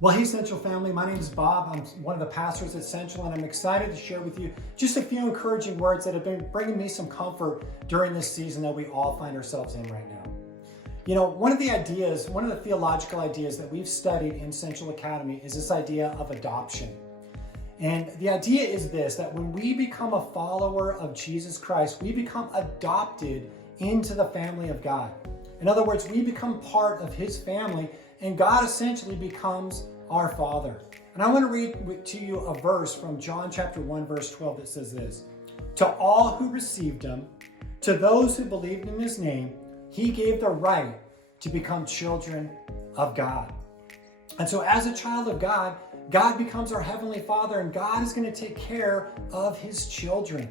Well, hey, Central family, my name is Bob. I'm one of the pastors at Central, and I'm excited to share with you just a few encouraging words that have been bringing me some comfort during this season that we all find ourselves in right now. You know, one of the theological ideas that we've studied in Central Academy is this idea of adoption. And the idea is this, that when we become a follower of Jesus Christ, we become adopted into the family of God. In other words, we become part of his family, and God essentially becomes our Father. And I want to read to you a verse from John chapter 1, verse 12 that says this: "To all who received him, to those who believed in his name, he gave the right to become children of God." And so as a child of God, God becomes our Heavenly Father, and God is going to take care of his children.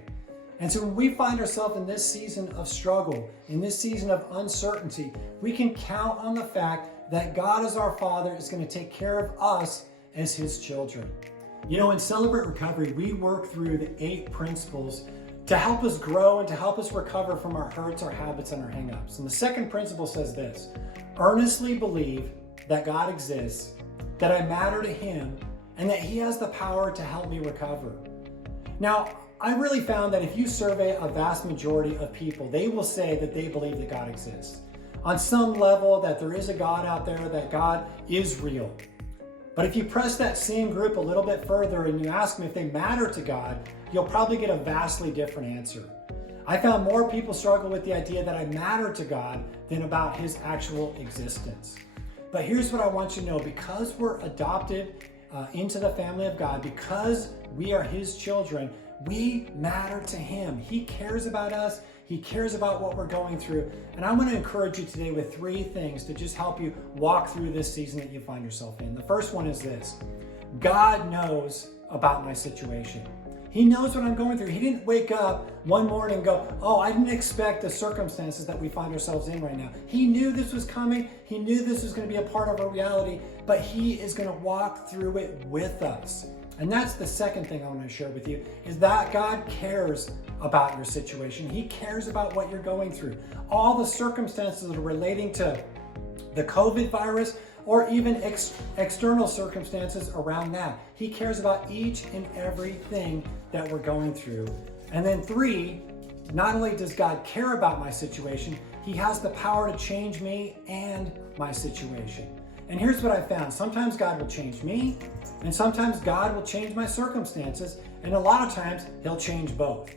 And so when we find ourselves in this season of struggle, in this season of uncertainty, we can count on the fact that God as our Father is going to take care of us as his children. You know, in Celebrate Recovery, we work through the 8 principles to help us grow and to help us recover from our hurts, our habits, and our hang-ups. And the second principle says this: earnestly believe that God exists, that I matter to him, and that he has the power to help me recover. Now, I really found that if you survey a vast majority of people, they will say that they believe that God exists. On some level, that there is a God out there, that God is real. But if you press that same group a little bit further and you ask them if they matter to God, you'll probably get a vastly different answer. I found more people struggle with the idea that I matter to God than about his actual existence. But here's what I want you to know: because we're adopted into the family of God, because we are his children, we matter to him. He cares about us. He cares about what we're going through. And I want to encourage you today with 3 things to just help you walk through this season that you find yourself in. The first one is this: God knows about my situation. He knows what I'm going through. He didn't wake up one morning and go, "Oh, I didn't expect the circumstances that we find ourselves in right now." He knew this was coming. He knew this was going to be a part of our reality, but he is going to walk through it with us. And that's the second thing I want to share with you, is that God cares about your situation. He cares about what you're going through. All the circumstances that are relating to the COVID virus, or even external circumstances around that. He cares about each and everything that we're going through. And then 3, not only does God care about my situation, he has the power to change me and my situation. And here's what I found: sometimes God will change me, and sometimes God will change my circumstances, and a lot of times he'll change both.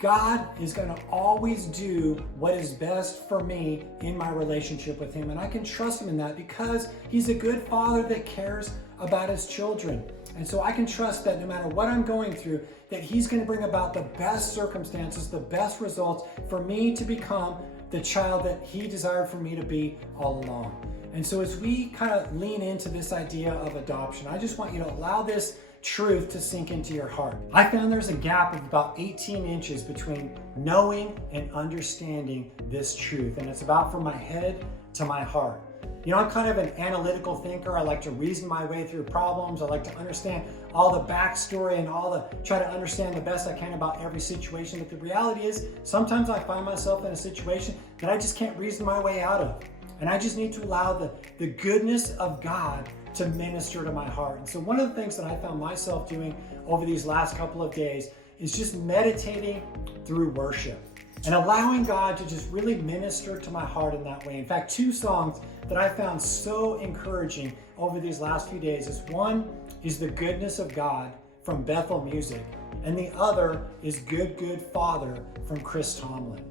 God is going to always do what is best for me in my relationship with him, and I can trust him in that because he's a good father that cares about his children. And so I can trust that no matter what I'm going through, that he's going to bring about the best circumstances, the best results for me to become the child that he desired for me to be all along. And so as we kind of lean into this idea of adoption, I just want you to allow this truth to sink into your heart. I found there's a gap of about 18 inches between knowing and understanding this truth, and it's about from my head to my heart. You know, I'm kind of an analytical thinker. I like to reason my way through problems. I like to understand all the backstory and try to understand the best I can about every situation. But the reality is, sometimes I find myself in a situation that I just can't reason my way out of. And I just need to allow the goodness of God to minister to my heart. And so one of the things that I found myself doing over these last couple of days is just meditating through worship and allowing God to just really minister to my heart in that way. In fact, 2 songs that I found so encouraging over these last few days is, one is "The Goodness of God" from Bethel Music, and the other is "Good, Good Father" from Chris Tomlin.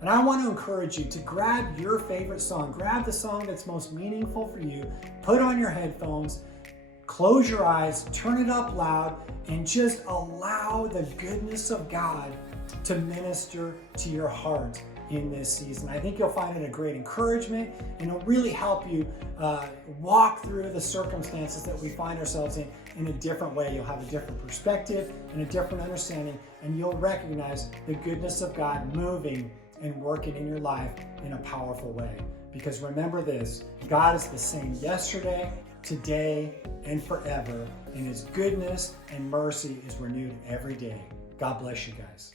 And I want to encourage you to grab your favorite song, grab the song that's most meaningful for you, put on your headphones, close your eyes, turn it up loud, and just allow the goodness of God to minister to your heart in this season. I think you'll find it a great encouragement, and it'll really help you walk through the circumstances that we find ourselves in a different way. You'll have a different perspective and a different understanding, and you'll recognize the goodness of God moving and working in your life in a powerful way. Because remember this: God is the same yesterday, today, and forever, and his goodness and mercy is renewed every day. God bless you guys.